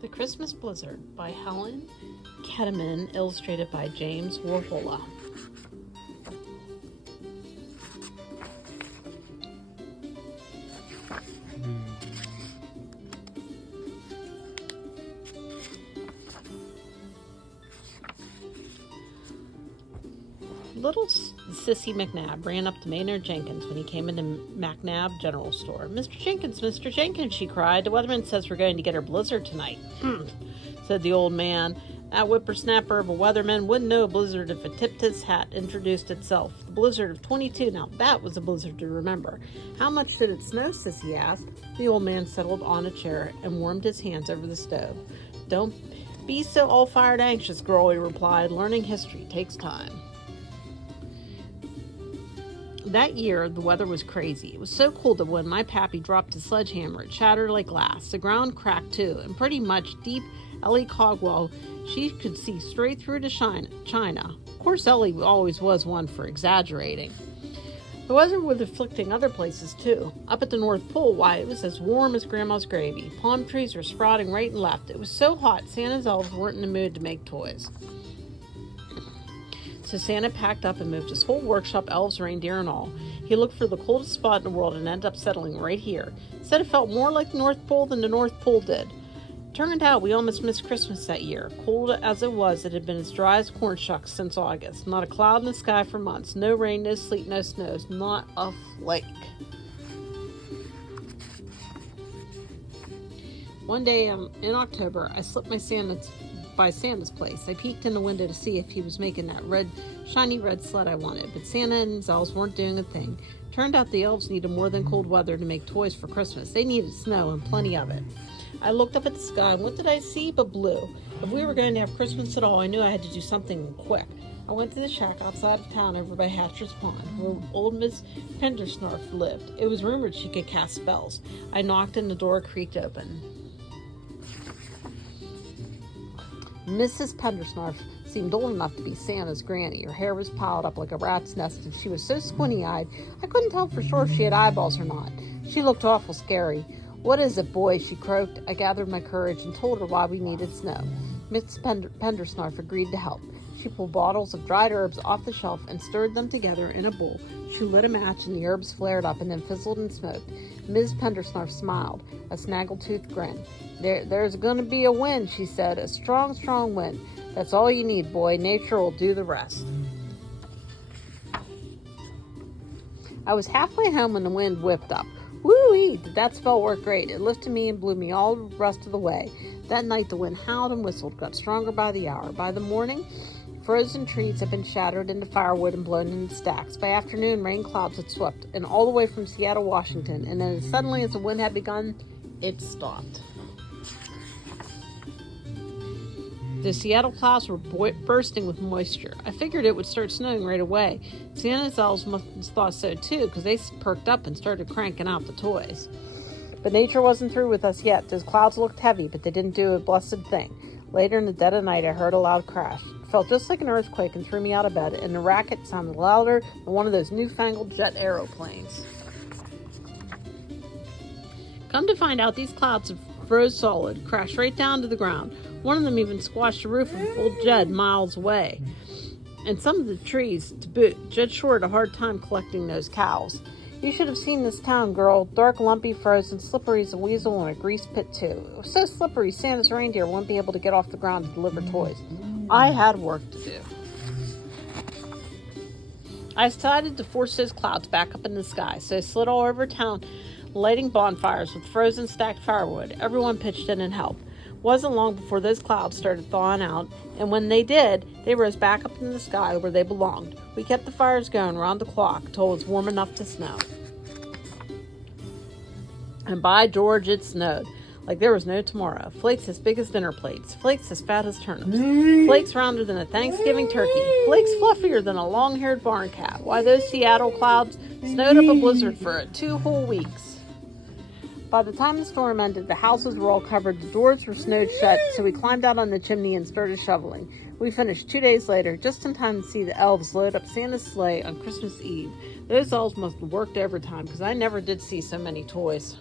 The Christmas Blizzard by Helen Ketteman, illustrated by James Warhola. Little Sissy McNabb ran up to Maynard Jenkins when he came into McNabb General Store. Mr. Jenkins, she cried. The weatherman says we're going to get our blizzard tonight. Said the old man. That whippersnapper of a weatherman wouldn't know a blizzard if a tipped his hat introduced itself. The blizzard of 22. Now that was a blizzard to remember. How much did it snow, Sissy asked. The old man settled on a chair and warmed his hands over the stove. Don't be so all-fired anxious, girl, he replied. Learning history takes time. That year, the weather was crazy. It was so cold that when my pappy dropped his sledgehammer, it shattered like glass. The ground cracked too, and pretty much deep Ellie Cogwell, she could see straight through to China. Of course, Ellie always was one for exaggerating. The weather was afflicting other places too. Up at the North Pole, why, it was as warm as Grandma's gravy. Palm trees were sprouting right and left. It was so hot, Santa's elves weren't in the mood to make toys. So Santa packed up and moved his whole workshop, elves, reindeer, and all. He looked for the coldest spot in the world and ended up settling right here. Said it felt more like the North Pole than the North Pole did. Turned out we almost missed Christmas that year. Cold as it was, it had been as dry as corn shucks since August. Not a cloud in the sky for months. No rain, no sleet, no snows. Not a flake. One day in October, I slipped by Santa's place. I peeked in the window to see if he was making that shiny red sled I wanted, but Santa and his elves weren't doing a thing. Turned out the elves needed more than cold weather to make toys for Christmas. They needed snow and plenty of it. I looked up at the sky, and what did I see but blue? If we were going to have Christmas at all, I knew I had to do something quick. I went to the shack outside of town over by Hatcher's Pond, where old Miss Pendersnarf lived. It was rumored she could cast spells. I knocked and the door creaked open. Mrs. Pendersnarf seemed old enough to be Santa's granny. Her hair was piled up like a rat's nest, and she was so squinty-eyed I couldn't tell for sure if she had eyeballs or not. She looked awful scary. "What is it, boy?" she croaked. I gathered my courage and told her why we needed snow. Miss Pendersnarf agreed to help. She pulled bottles of dried herbs off the shelf and stirred them together in a bowl. She lit a match and the herbs flared up and then fizzled and smoked. Ms. Pendersnarf smiled, a snaggle-toothed grin. There's going to be a wind," she said. "A strong, strong wind. That's all you need, boy. Nature will do the rest." I was halfway home when the wind whipped up. Woo-wee! Did that spell work great. It lifted me and blew me all the rest of the way. That night the wind howled and whistled, got stronger by the hour. By the morning, frozen trees had been shattered into firewood and blown into stacks. By afternoon, rain clouds had swept, and all the way from Seattle, Washington, and then as suddenly as the wind had begun, it stopped. The Seattle clouds were bursting with moisture. I figured it would start snowing right away. Santa's elves must have thought so too, because they perked up and started cranking out the toys. But nature wasn't through with us yet. Those clouds looked heavy, but they didn't do a blessed thing. Later in the dead of night, I heard a loud crash. It felt just like an earthquake and threw me out of bed, and the racket sounded louder than one of those newfangled jet aeroplanes. Come to find out, these clouds froze solid, crashed right down to the ground. One of them even squashed the roof of Old Jed miles away. And some of the trees, to boot. Jed sure had a hard time collecting those cows. You should have seen this town, girl. Dark, lumpy, frozen, slippery as a weasel, and a grease pit, too. It was so slippery, Santa's reindeer wouldn't be able to get off the ground to deliver toys. I had work to do. I decided to force those clouds back up in the sky, so I slid all over town, lighting bonfires with frozen stacked firewood. Everyone pitched in and helped. Wasn't long before those clouds started thawing out, and when they did, they rose back up in the sky where they belonged. We kept the fires going round the clock till it was warm enough to snow. And by George, it snowed like there was no tomorrow. Flakes as big as dinner plates, flakes as fat as turnips, flakes rounder than a Thanksgiving turkey, flakes fluffier than a long-haired barn cat. Why, those Seattle clouds snowed up a blizzard for 2 whole weeks. By the time the storm ended, the houses were all covered, the doors were snowed shut, so we climbed out on the chimney and started shoveling. We finished 2 days later, just in time to see the elves load up Santa's sleigh on Christmas Eve. Those elves must have worked overtime, because I never did see so many toys.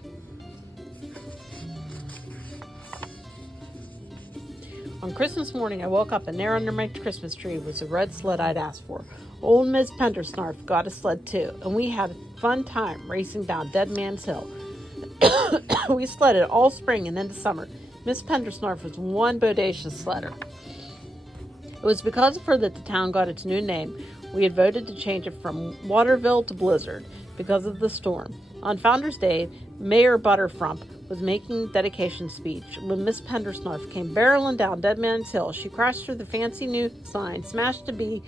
On Christmas morning, I woke up, and there under my Christmas tree was the red sled I'd asked for. Old Miss Pendersnarf got a sled too, and we had a fun time racing down Dead Man's Hill. We sledded all spring and into summer. Miss Pendersnarf was one bodacious sledder. It was because of her that the town got its new name. We had voted to change it from Waterville to Blizzard because of the storm. On Founders Day, Mayor Butterfrump was making the dedication speech when Miss Pendersnarf came barreling down Dead Man's Hill. She crashed through the fancy new sign, smashed to be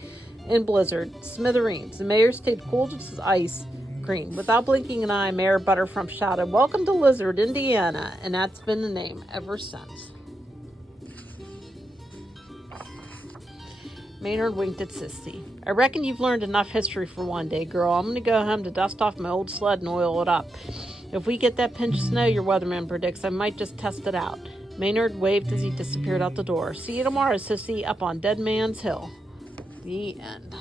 in Blizzard, smithereens. The mayor stayed cool as ice green. Without blinking an eye, Mayor Butterfrump shouted, "Welcome to Lizard, Indiana," and that's been the name ever since. Maynard winked at Sissy. "I reckon you've learned enough history for one day, girl. I'm going to go home to dust off my old sled and oil it up. If we get that pinch of snow your weatherman predicts, I might just test it out." Maynard waved as he disappeared out the door. "See you tomorrow, Sissy, up on Dead Man's Hill." The end.